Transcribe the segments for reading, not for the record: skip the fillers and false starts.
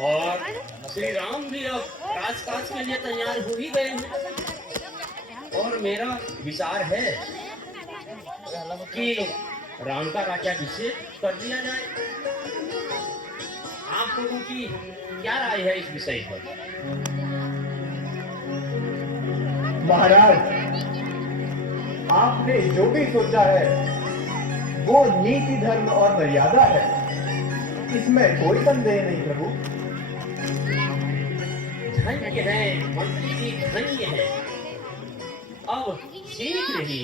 और श्री राम भी अब राजकाज के लिए तैयार हो ही गए हैं। और मेरा विचार है कि राम का राज्याभिषेक कर दिया जाए। आप लोगों की क्या राय है इस विषय पर? महाराज, आपने जो भी सोचा है वो नीति, धर्म और मर्यादा है, इसमें कोई संदेह नहीं प्रभु। धन्य है मंत्री जी, धन्य है। अब शीघ्र ही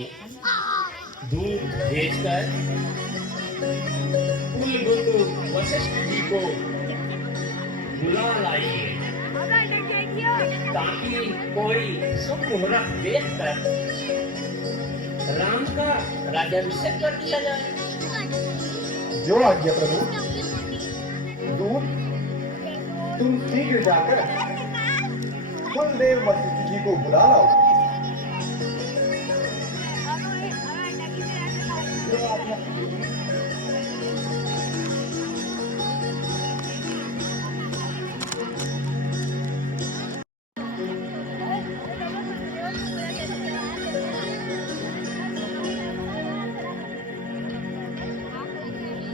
दूध भेजकर कुलगुरु वशिष्ठ जी को बुला लाइए, ताकि कोई शुभ मुहूर्त देखकर राम का राज्याभिषेक कर दिया जाए। जो आज्ञा प्रभु। दूध, तुम शीघ्र जाकर कुलदेव वशिष्ठ जी को बुला लाओ।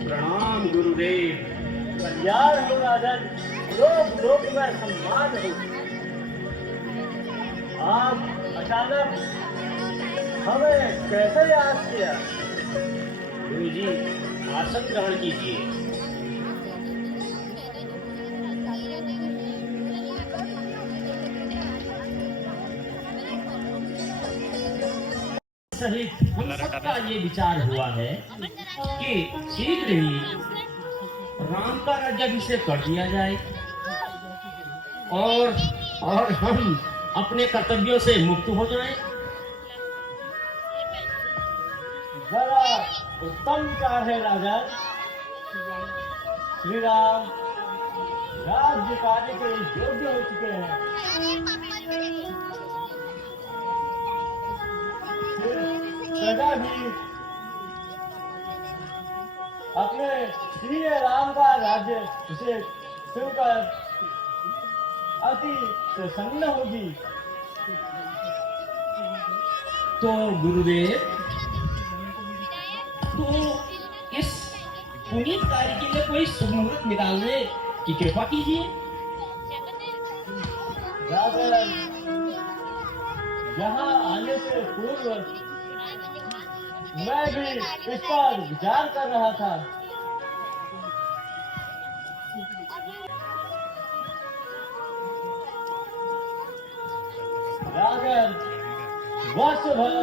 प्रणाम गुरुदेव। कल्याण हो राजन, लोक लोक में सम्मान हो। आप अचानक हमें कैसे याद किया? गुरु जी, आसन ग्रहण कीजिए। सहित हम सबका ये विचार हुआ है कि शीघ्र ही राम का राज्याभिषेक कर दिया जाए और हम अपने कर्तव्यों से मुक्त हो जाएं। बड़ा उत्तम विचार है राजा। श्री राम राज्य कार्य के योग्य हो चुके हैं। प्रजा भी अपने श्री राम का राज्य उसे सुनकर अति प्रसन्न होगी। तो गुरुदेव, तो इस पुनीत कार्य के लिए कोई शुभ मुहूर्त निकालने की कृपा कीजिए। यहाँ आने से पूर्व मैं भी इस पर विचार कर रहा था। राजन, वर्ष भर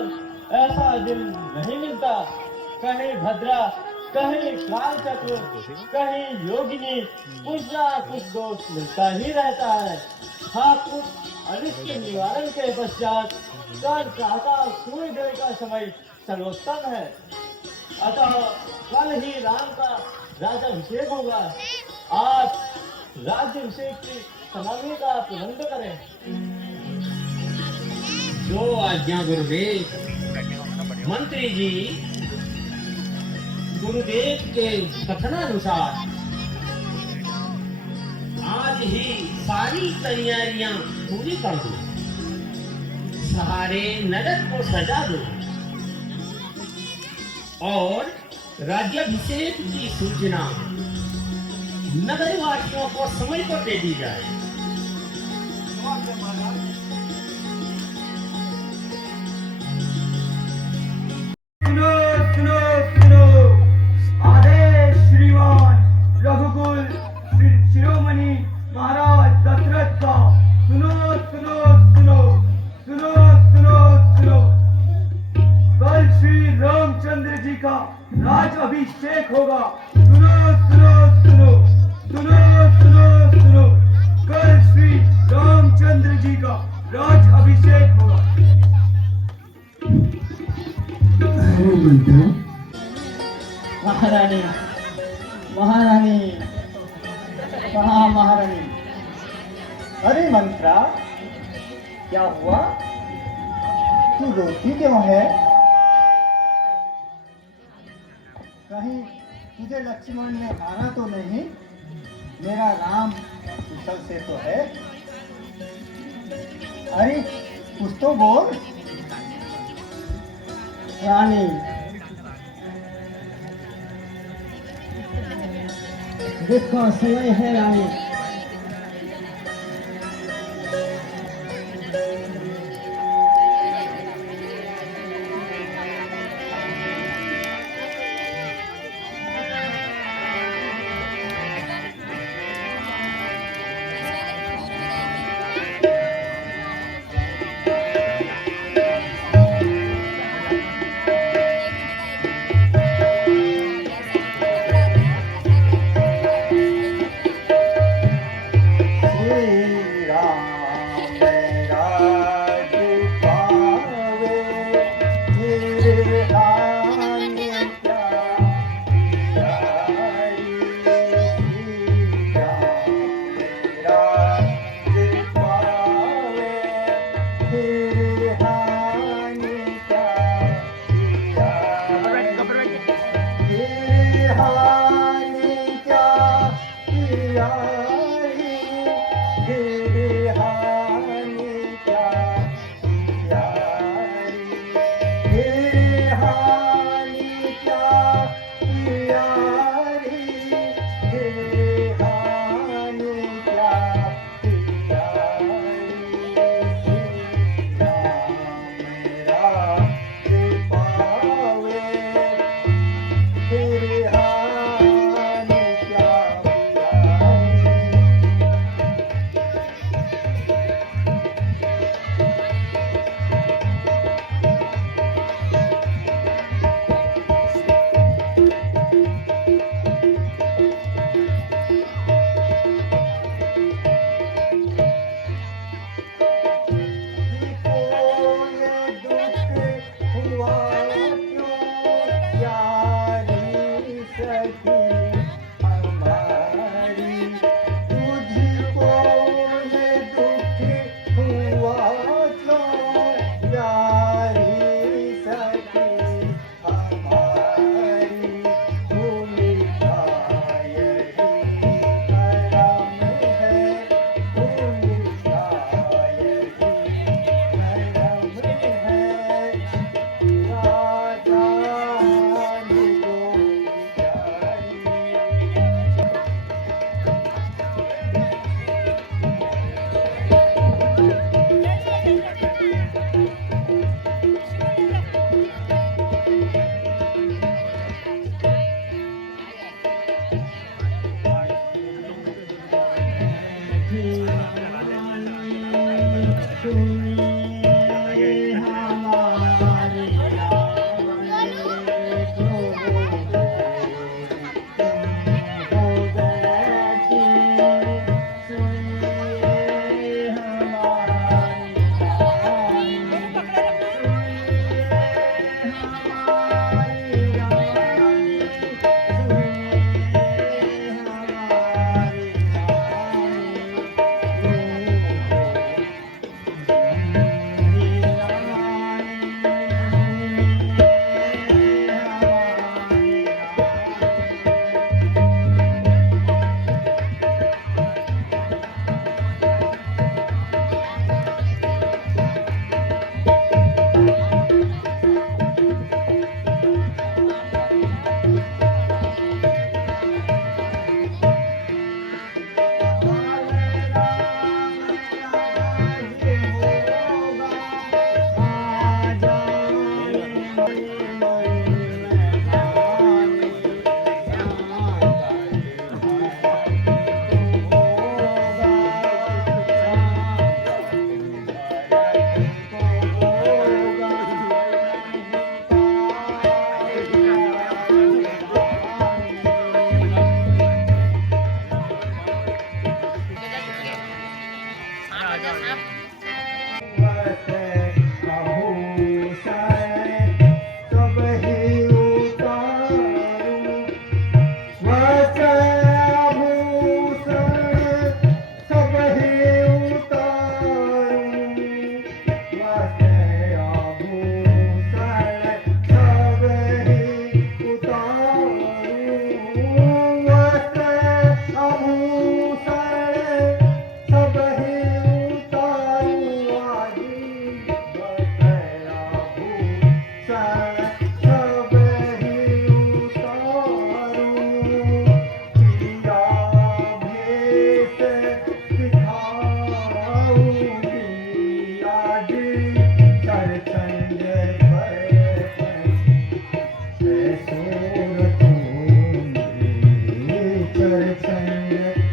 ऐसा दिन नहीं मिलता, कहीं भद्रा, कहीं कालचक्र, कहीं योगिनी, कुछ ना कुछ दोष मिलता ही रहता है। हाँ, कुछ अनिष्ट के निवारण के पश्चात कर प्रातः सूर्योदय का समय सर्वोत्तम है। अतः कल ही राम का राज्याभिषेक होगा। आज राज्याभिषेक की समाधि का प्रबंध करें। जो आज्ञा गुरुदेव। मंत्री जी, गुरुदेव के कथनानुसार आज ही सारी तैयारियां पूरी कर दो, सारे नगर को सजा दो और राज्याभिषेक की सूचना नगरवासियों को समय पर दे दी जाए। सुनो सुनो सुनो, आदेश श्रीमान रघुकुल शिरोमणि महाराज दशरथ का। सुनो सुनो सुनो सुनो सुनो सुनो, कल श्री रामचंद्र जी का राज अभिषेक होगा। सुनो सुनो सुनो सुनो सुनो सुनो, कल श्री रामचंद्र जी का राज अभिषेक होगा। महारानी, महारानी, कहाँ महारानी? अरे मंत्रा, क्या हुआ? तू रोती क्यों है? कहीं तुझे लक्ष्मण ने मारा तो नहीं? मेरा राम कुशल से तो है। अरे कुछ तो बोल। रानी, देखो समय है रानी।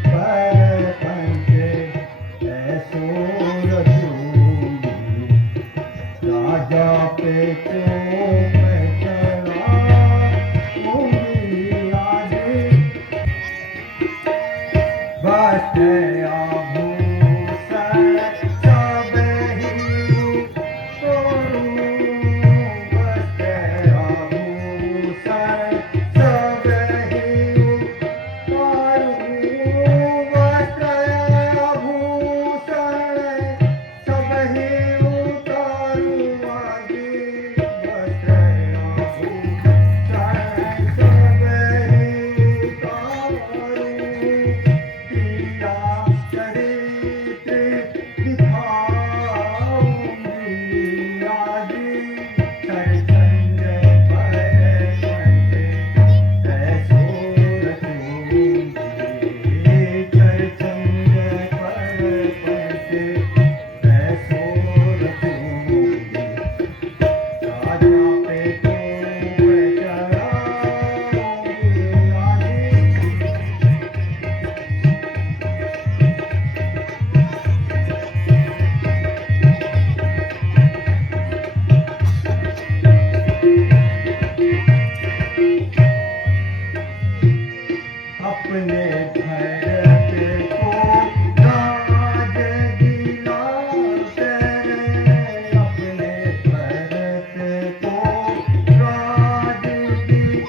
पर पंचे ऐसो रचूंगी राजा पे तो मैं चढ़ाऊंगी आज बस आभूषण सब ही तोड़ूं बस आभूषण सब ही अपने भरत को राज दिलाते अपने भरत को राज दिलाते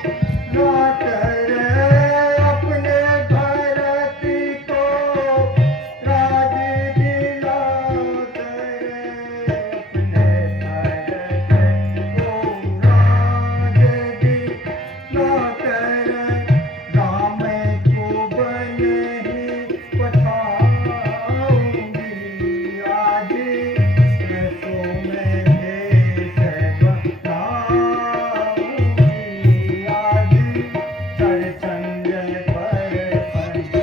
अपने भरत को राज दिलाते अपने भरत को राज दिलाते राम को बने ही पठाऊंगी आज रसों में भेष बनाऊंगी आज चरचंद पर पंच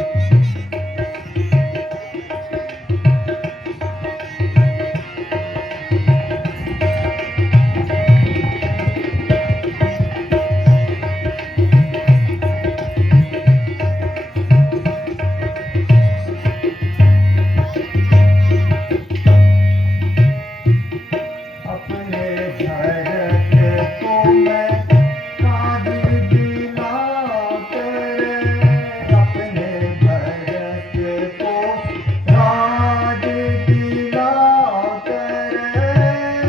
अपने भरत को मैं राज दिलाते अपने भरत को राज दिलाते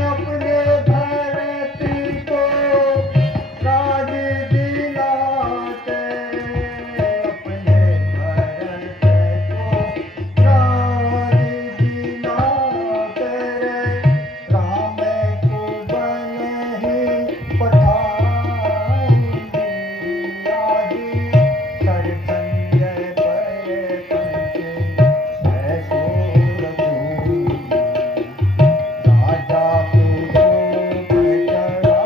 अपने भरत को राज दिलाते अपने भरत को राज दिलाते राम को बने ही पठाऊंगी आज चरचंद पर पंचे ऐसो रचूंगी राजा पे तो मैं चढ़ाऊंगी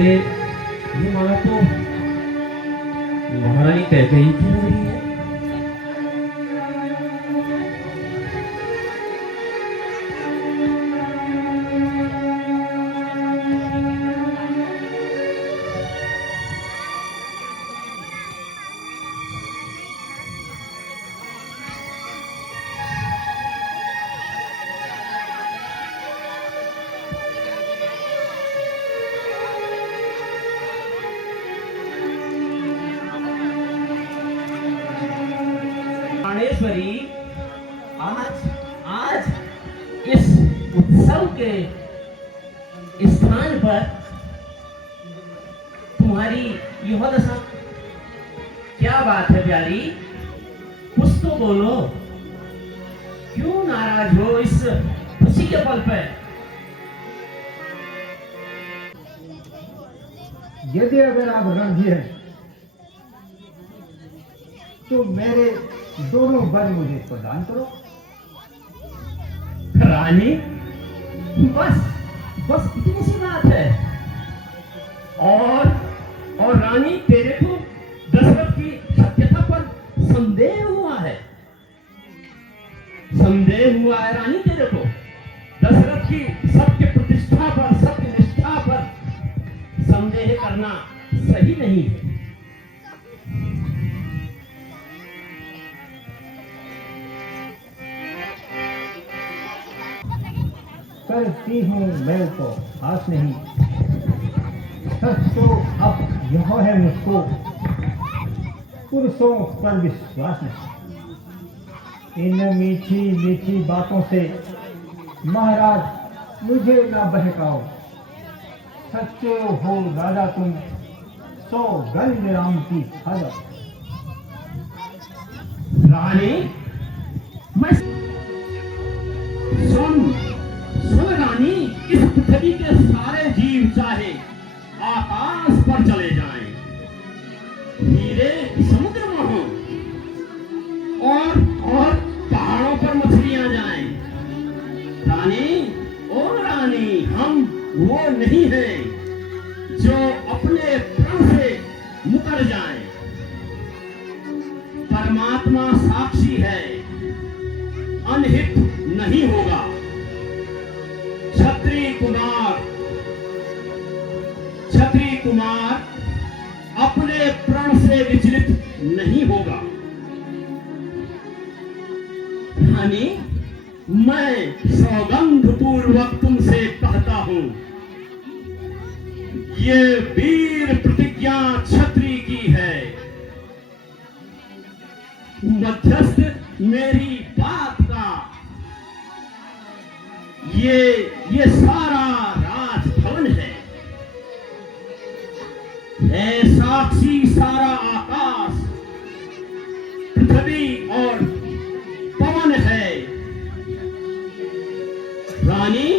ये माला तो महारानी कैकेयी की लग रही है। प्राणेश्वरी, आज इस उत्सव के स्थान पर तुम्हारी यह दशा, क्या बात है प्यारी? कुछ तो बोलो, क्यों नाराज हो इस खुशी के पल पर? यदि अगर आप राजी हैं तो मेरे दोनों वर मुझे प्रदान करो। रानी, बस बस इतनी सी बात है। और रानी, तेरे को दशरथ की सत्यता पर संदेह हुआ है। संदेह हुआ है रानी तेरे को दशरथ की सत्य प्रतिष्ठा पर, सत्य निष्ठा पर संदेह करना सही नहीं है। करती हूँ मैं तो हाथ नहीं, सच तो अब यह है मुझको, पुरुषों पर विश्वास नहीं। इन मीठी मीठी बातों से महाराज मुझे न बहकाओ। सच्चे हो राजा तुम, सौगंध राम की खाओ। रानी, मैं सुन रानी, इस पृथ्वी के सारे जीव चाहे आकाश पर चले जाएं, हीरे समुद्र में हो, और पहाड़ों पर मछलियां जाएं, रानी, ओ रानी, हम वो नहीं हैं जो अपने प्राण से मुकर जाएं। परमात्मा साक्षी है, अनहित नहीं होगा। क्षत्रिय कुमार अपने प्रण से विचलित नहीं होगा। रानी, मैं सौगंध पूर्वक तुमसे कहता हूं, ये वीर प्रतिज्ञा क्षत्रिय की है। मध्यस्थ मेरी बात का ये सारा राजभवन है साक्षी सारा आकाश, पृथ्वी और पवन है। रानी,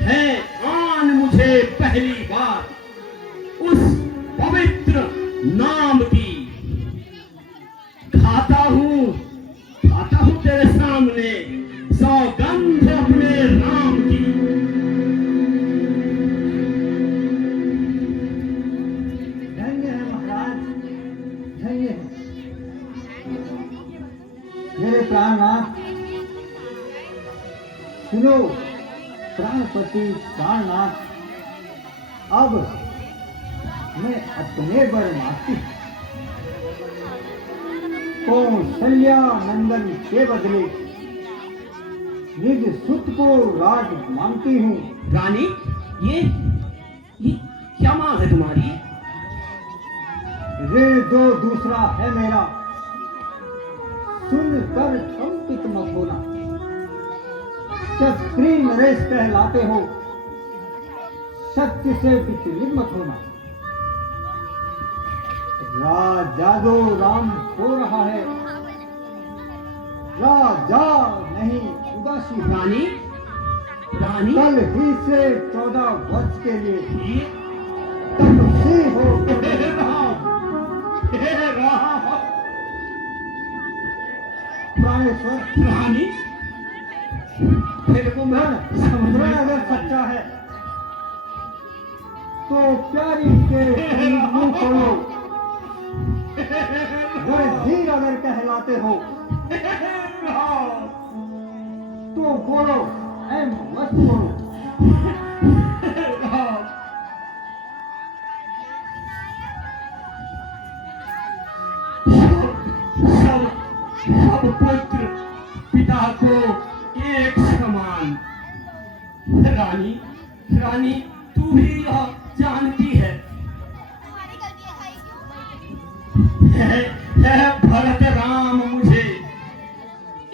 है आन मुझे पहली बार उस पवित्र नाम की। खाता हूं तेरे सामने सौगंध अपने राम की। धन्य है महाराज, धन्य है मेरे प्राणनाथ। सुनो प्राणपति प्राणनाथ, अब मैं अपने वर मांगती हूं। कौशल्या नंदन के बदले निज सुत को राज मांगती हूँ। रानी, ये क्या मांग है तुम्हारी? रे दो दूसरा है मेरा, सुनकर कंपित मत होना। क्षत्रिय नरेश कहलाते हो, सत्य से विचलित मत होना। राजा जो राम हो रहा है, राजा नहीं उदासी। रानी, कल ही से 14 वर्ष के लिए तब से हो। प्राणेश्वर, रानी, तेरे को मैं समझना अगर सच्चा है तो प्यारी के मुंह खोलो। धीर अगर कहलाते हो तो बोलो, एम मत बोलो। सब पुत्र पिता को एक समान। रानी, तू भी यह जानती है भरत राम मुझे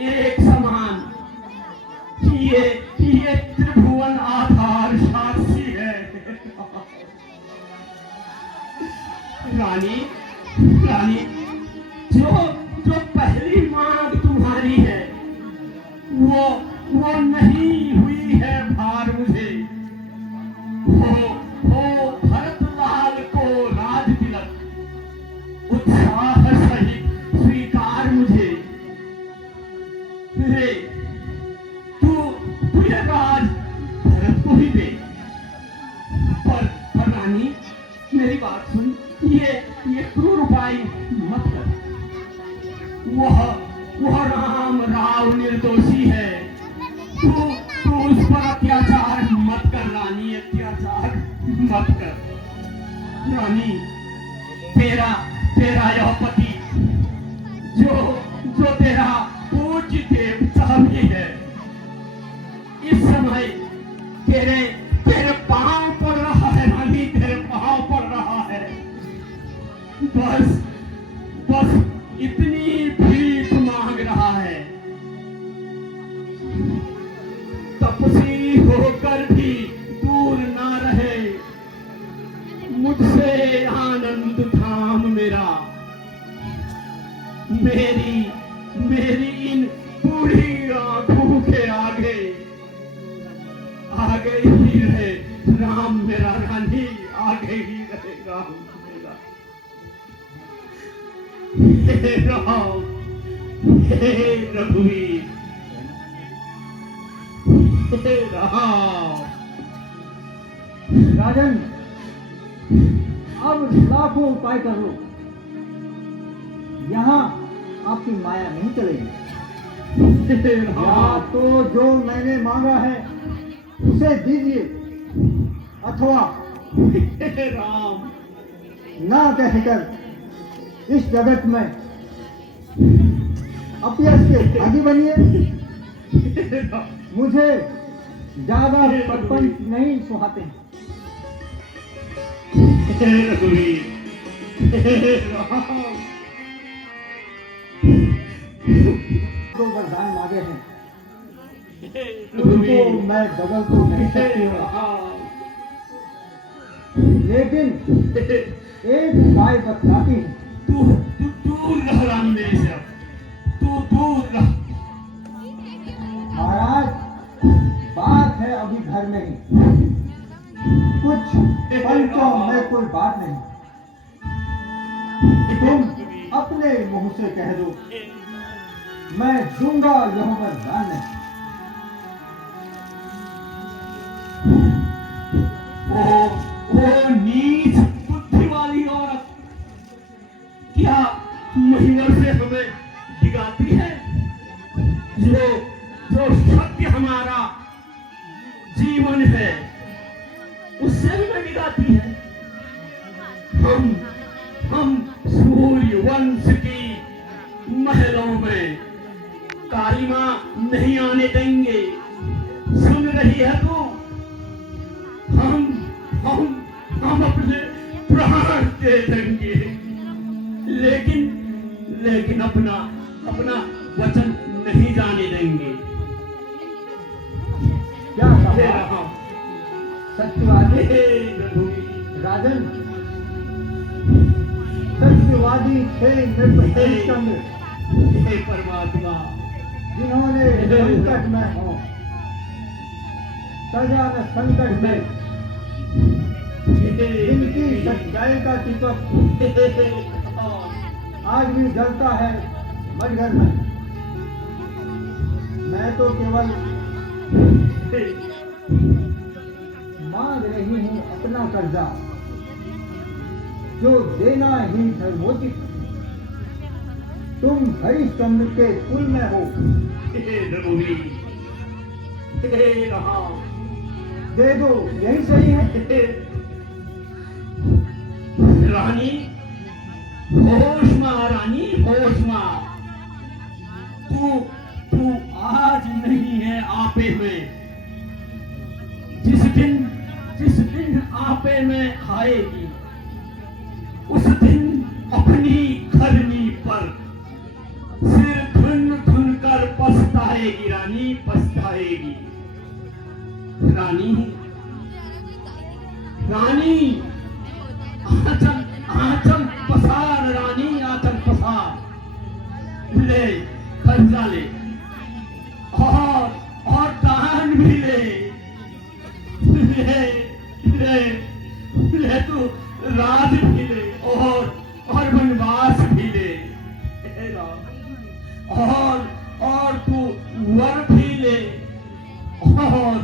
एक समान। ये त्रिभुवन आधार साक्षी है। रानी, जो पहली मांग तुम्हारी है वो नहीं हुई है भार मुझे। हो भरतलाल को राज तिलक उत्साह सहित स्वीकार मुझे। रे तू ये राज भरत को ही दे। मेरी बात सुन, ये क्रूर उपाय मत कर। वह राम राव निर्दोषी है। तू उस पर अत्याचार मत कर रानी, अत्याचार मत कर रानी। तेरा यह पति जो तेरा पूज्य देवता भी है, इस समय तेरे पांव पड़ रहा है रानी, तेरे पांव पड़ रहा है। बस इतनी भीख मांग रहा है। तपस्वी होकर भी दूर ना रहे मुझसे आनंद धाम मेरा। मेरी इन बूढ़ी आंखों के आगे ही रहे राम मेरा रानी, आगे ही रहे राम मेरा। हे राम, हे रघुवीर, हे राम। राजन, अब लाखों उपाय कर लो, यहाँ आपकी माया नहीं चलेगी। हे या राम, तो जो मैंने मांगा है उसे दीजिए, अथवा हे राम, ना कहकर इस जगत में अपयश के भागी बनिए। हे राम, मुझे ज्यादा प्रपंच नहीं सुहाते हैं। हे रघुवीर, हे राम। जो वरदान मांगे हैं हे उनको रघुवीर, मैं बदल तो नहीं हे सकती हूँ, राम, लेकिन एक उपाय बतलाती हूँ। तू दूर रह रानी मेरे से, अब तू दूर रह। महाराज, बात है अभी घर में ही, कुछ पलकों में कोई बात नहीं। तुम अपने मुंह से कह दो, मैं दूंगा यह वरदान नहीं। वो नीच बुद्धि वाली औरत क्या महिवर से हमें डिगाती है? जो सत्य हमारा जीवन है उससे हमें डिगाती है। हम सूर्य वंश की महलों में काली मां नहीं आने देंगे। सुन रही है तू? हम अपने प्राण दे देंगे, लेकिन अपना वचन नहीं जाने देंगे। क्या हे कहा राम, सत्यवादी? हे रघुवीर, राजन, सत्यवादी थे नृपचंद्र, हे परमात्मा, जिन्होंने संकट में हो, सजा न संकट में इनकी सच्चाई का दीपक आज भी जलता है मजघर में। मैं तो केवल मांग रही हूँ अपना कर्जा, जो देना ही धर्मोचित। तुम हरिश्चंद्र के कुल में हो, हे रघुवीर, हे राम, दे दो, यही सही है। रानी होश मां, रानी होश मां। तू आज नहीं है आपे में। जिस दिन आपे में आएगी उस दिन अपनी घरनी पर सिर धुन कर पछताएगी रानी, पछताएगी। रानी आंचल पसार रानी, आंचल पसार। ले कर्जा ले और दान भी ले तू राज भी ले और वनवास भी ले। हे राम, और तू वर भी ले और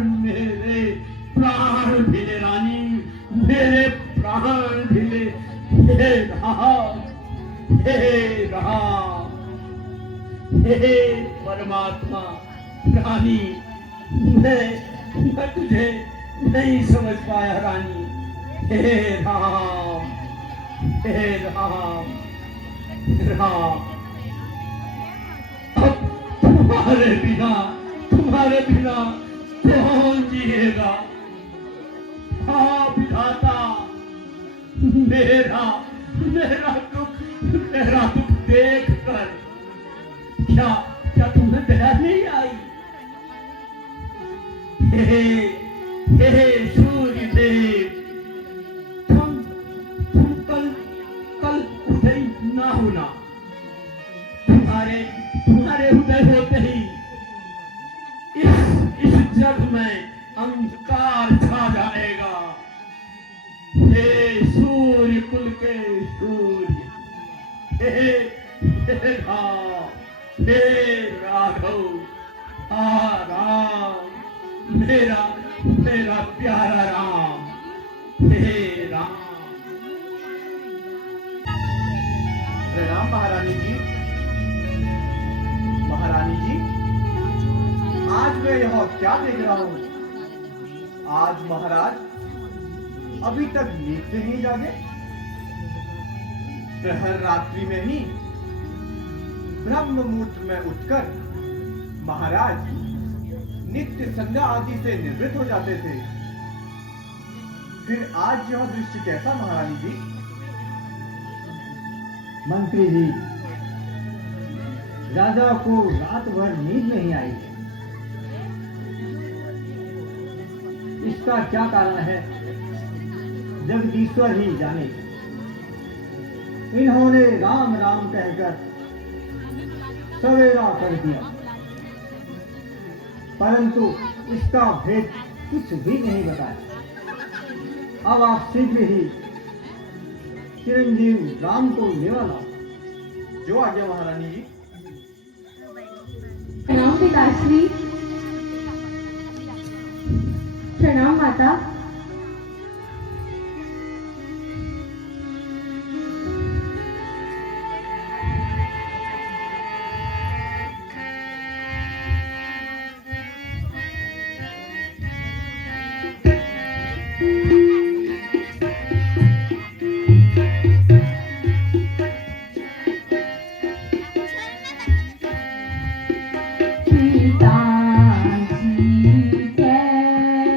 मेरे प्राण भी ले रानी, मेरे हे राम, हे परमात्मा। रानी, मैं तुझे नहीं समझ पाया रानी। हे राम, हे राम, राम। अब तुम्हारे बिना कौन जिएगा? हाँ विधाता, मेरा मेरा दुख देख कर क्या तुम्हें दया नहीं आई? हे सूर्य देव, तुम कल उदय ना होना। तुम्हारे उदय होते ही इस जग में अंधकार छा जाएगा। हे सूर्य कुल के सूर्य, हे राघव, राम, मेरा प्यारा राम, हे राम। प्रणाम महारानी जी। महारानी जी, आज मैं यहाँ क्या देख रहा हूँ? आज महाराज अभी तक नींद से नहीं जागे। प्रहर रात्रि में ही ब्रह्म मुहूर्त में उठकर महाराज नित्य संध्या आदि से निवृत्त हो जाते थे। फिर आज यह दृश्य कैसा महारानी जी? मंत्री जी, राजा को रात भर नींद नहीं आई। इसका क्या कारण है, जगदीश्वर ही जाने। इन्होंने राम राम कहकर सवेरा कर दिया, परंतु इसका भेद कुछ भी नहीं बताया। अब आप शीघ्र ही चिरंजीव राम को लेवा लाओ। जो आज्ञा महारानी जी। प्रणाम पिताश्री। प्रणाम माता। पिताजी कैसे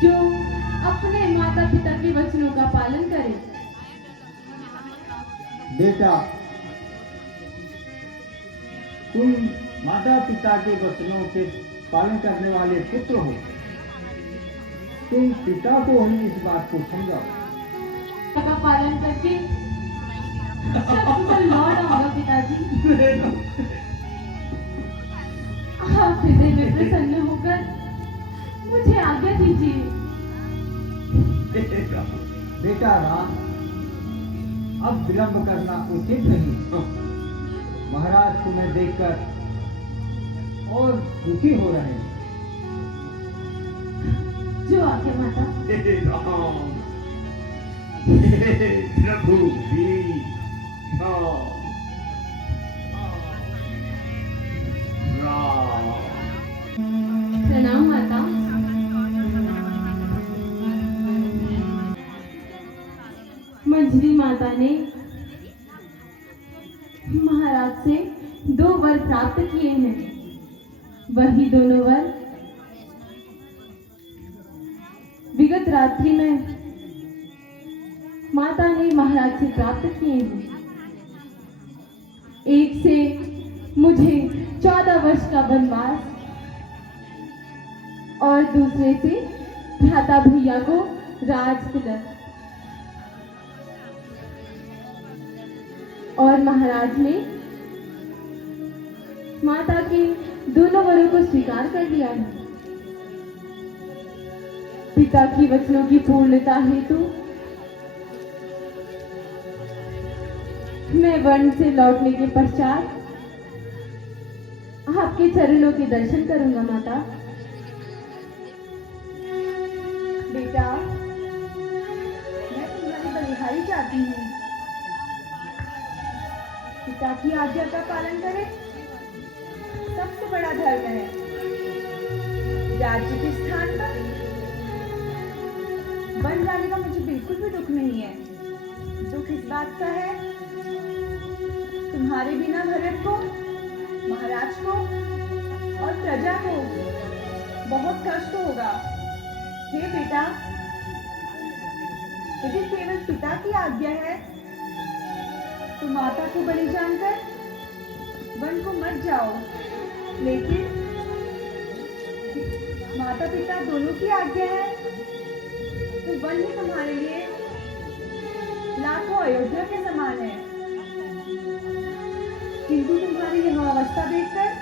जो अपने माता पिता के वचनों का पालन करे। बेटा, तुम माता पिता के वचनों के पालन करने वाले पुत्र हो। तुम पिता को ही इस बात को समझाओ। का पालन करके सब लौट आऊंगा पिताजी। आप हृदय में प्रसन्न होकर मुझे आज्ञा दीजिए। बेटा राम, अब विलंब करना उचित नहीं। महाराज तुम्हें देखकर और दुखी हो रहे हैं। जो आज्ञा माता। हे राम, हे प्रभु वीर, राम। प्रणाम माता। मंजरी माता ने महाराज से 2 वर प्राप्त किए हैं। वही दोनों वर विगत रात्रि में माता ने महाराज से प्राप्त किए हैं। एक से मुझे 14 वर्ष का वनवास और दूसरे से भ्राता भैया को राज तिलक। और महाराज ने माता के दोनों वरों को स्वीकार कर लिया है। पिता की वचनों की पूर्णता हेतु मैं वन से लौटने के पश्चात आपके चरणों के दर्शन करूंगा माता। बेटा, मैं तुम्हारी बलिहारी चाहती हूँ। पिता की आज्ञा का पालन करे, सबसे बड़ा धर्म है। राज्य के स्थान पर बन जाने का मुझे बिल्कुल भी दुख नहीं है। दुख इस बात का है, तुम्हारे बिना भरत को, महाराज को और प्रजा को बहुत कष्ट होगा। हे बेटा, यदि केवल पिता की आज्ञा है तो माता को बलि जानकर वन को मत जाओ। लेकिन माता पिता दोनों की आज्ञा है तो वन ही तुम्हारे लिए लाखों अयोध्या के समान है। किंतु तुम्हारी यह अवस्था देखकर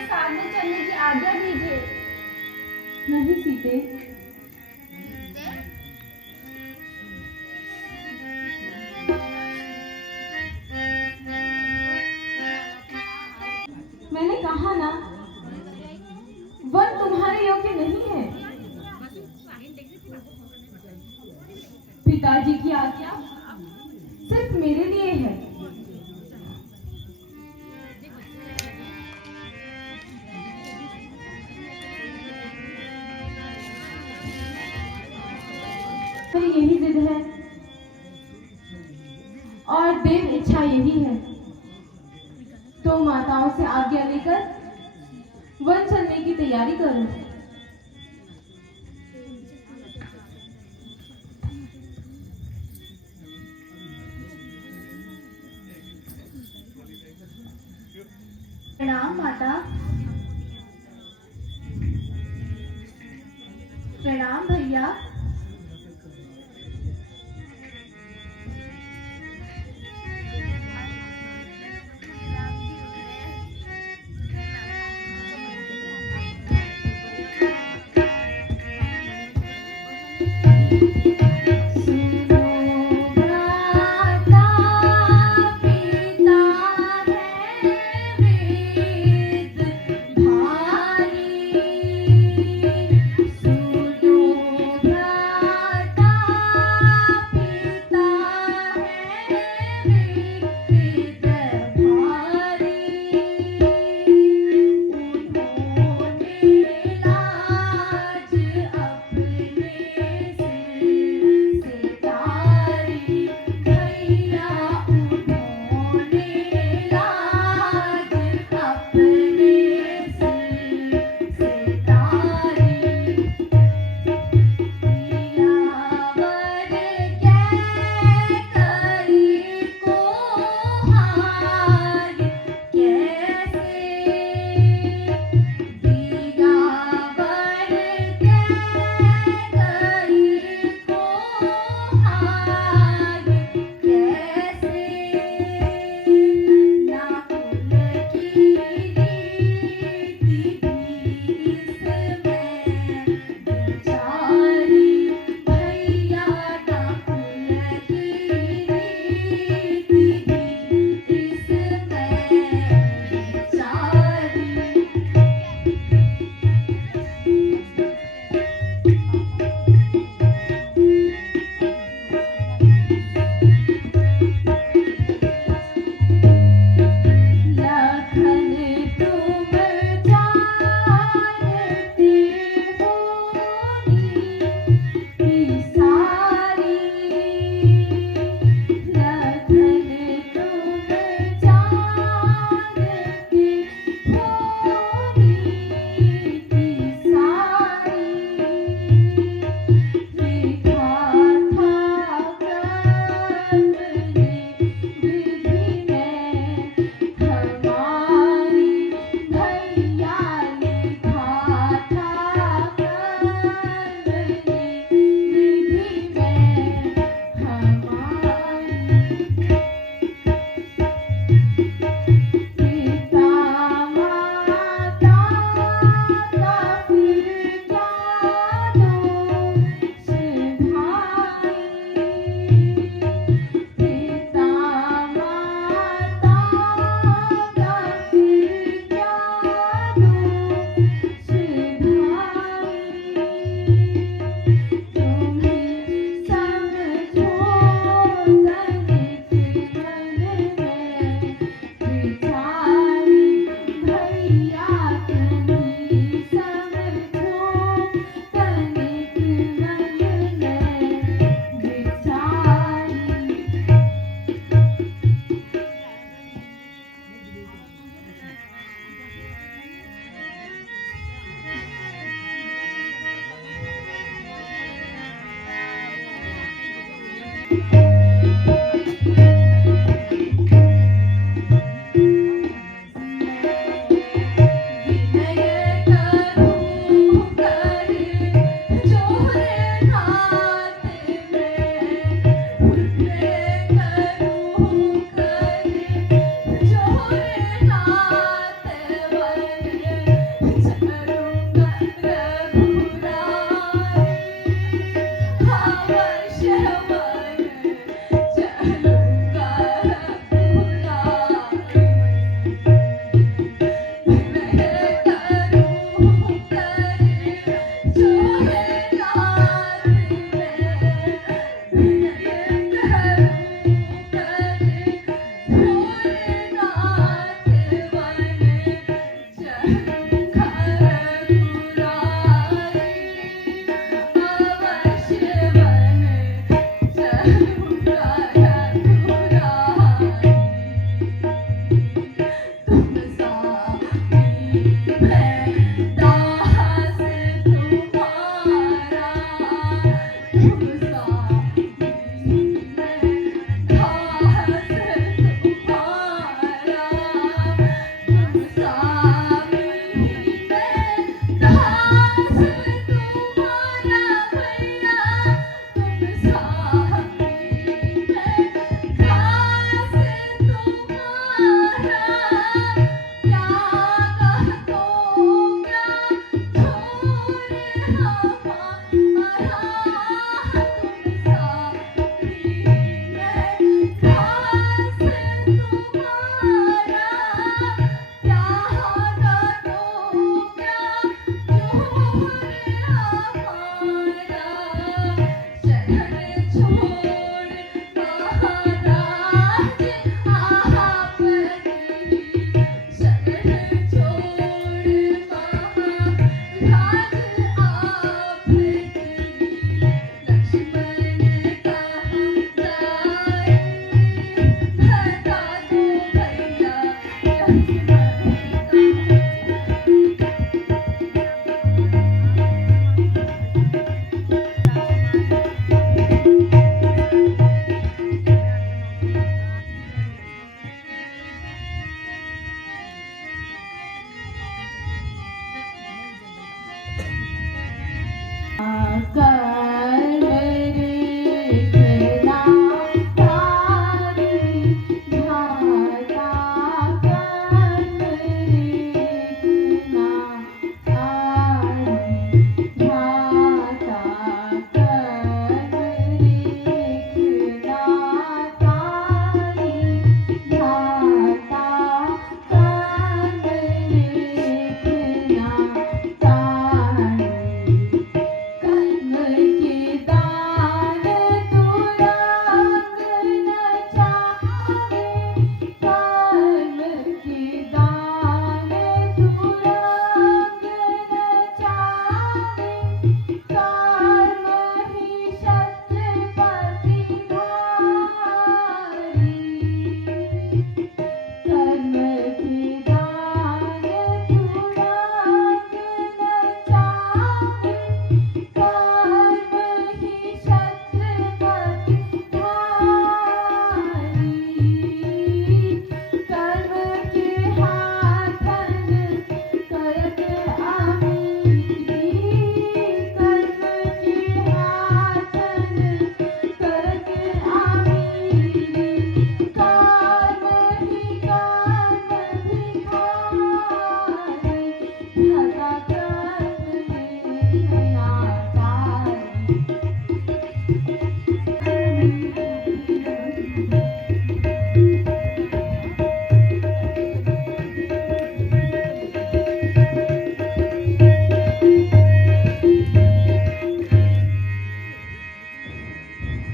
मुझे साथ में चलने की आज्ञा दीजिए। नहीं सीते, मैंने कहा ना, वन तुम्हारे योग्य नहीं है। पिताजी की आज्ञा सिर्फ मेरे लिए है। पर यही जिद है और देव इच्छा यही है, तो माताओं से आज्ञा लेकर वन चलने की तैयारी करो। प्रणाम माता। प्रणाम भैया। भारी सुनो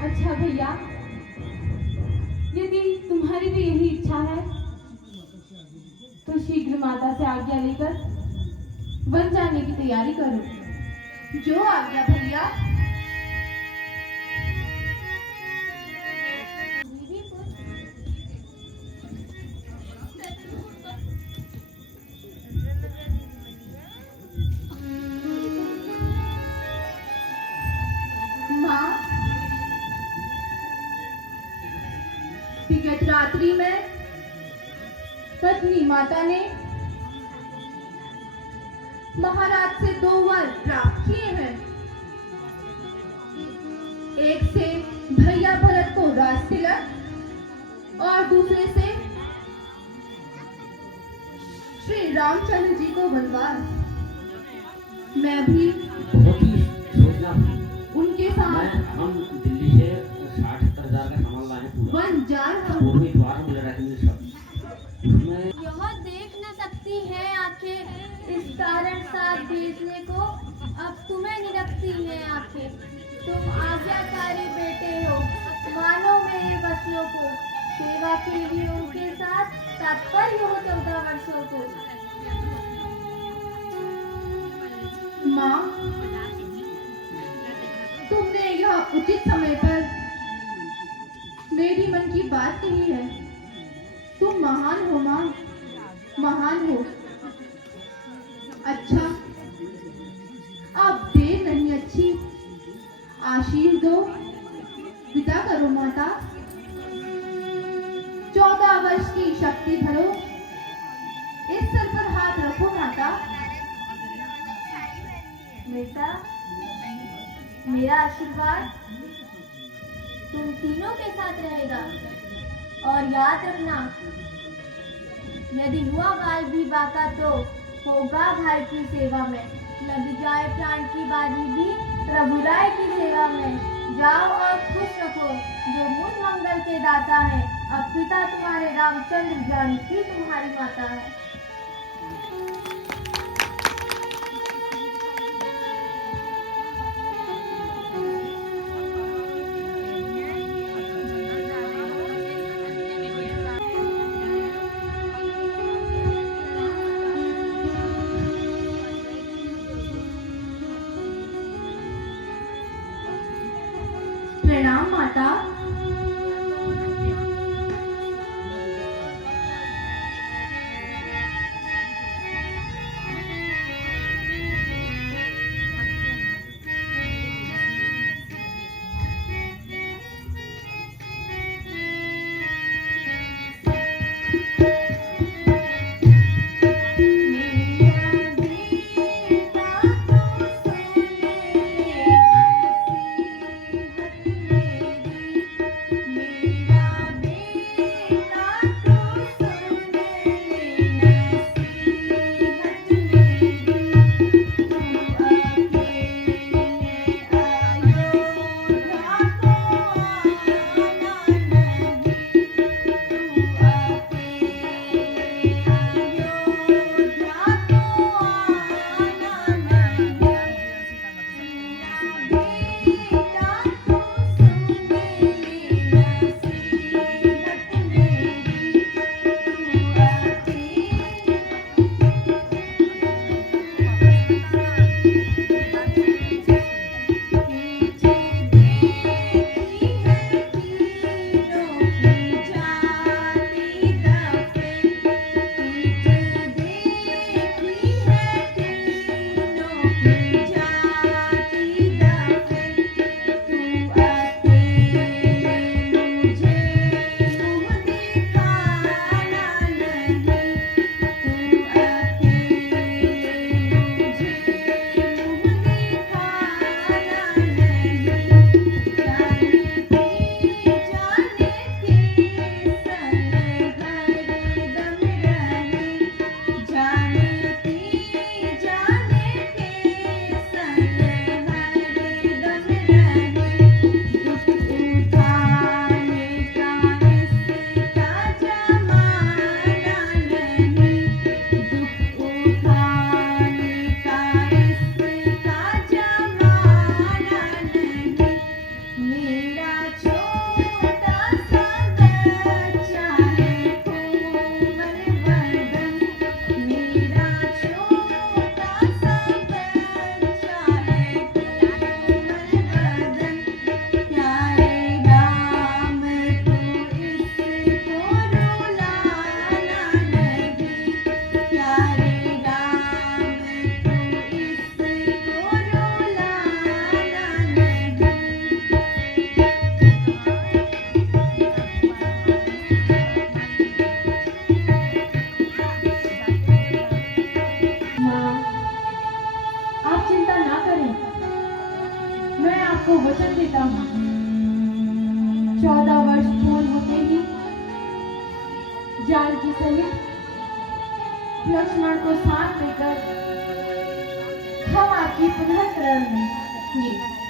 अच्छा भैया, यदि तुम्हारी भी यही इच्छा है तो शीघ्र माता से आज्ञा लेकर वन जाने की तैयारी करो। जो आज्ञा भैया। माँ, विगत रात्रि में पत्नी माता ने महाराज से 2 वर प्राप्त किए हैं। एक से भैया भरत को राज तिलक और दूसरे से श्री रामचंद्र जी को वनवास। मैं भी बहुत ही सोचना उनके साथ हम दिल्ली से 60-70 हजार का सामान लाए पूरा वन जा रहा हूँ। पूर्वी द्वार मिल रहा है सब उसमें यह देख न सकती है आंखें, इस कारण साथ भेजने को अब तुम्हें निरखती है आंखें। तुम आज्ञाकारी बेटे हो, मानो मेरे वचनों को, सेवा के लिए उनके साथ तात्पर्य हो 14 वर्षों को। माँ, तुमने यह उचित समय पर मेरी मन की बात कही है। तुम महान हो माँ, महान हो। अच्छा, अब देर नहीं अच्छी, आशीष दो, विदा करो माता। 14 वर्ष की शक्ति धरो, इस सर पर हाथ रखो माता। बेटा, मेरा आशीर्वाद तुम तीनों के साथ रहेगा। और याद रखना, यदि हुआ बाल भी बाका तो होगा भाई की सेवा में। लग जाए प्राण की बाजी भी रघुराय की सेवा में। जाओ और खुश रखो जो मुझ मंगल के दाता है। अब पिता तुम्हारे रामचंद्र, जानकी तुम्हारी माता है। प्रणाम माता। आपको वचन देता हूँ, 14 वर्ष पूर्ण होते ही जानकी सहित लक्ष्मण को साथ लेकर हम आपकी पुनः शरण में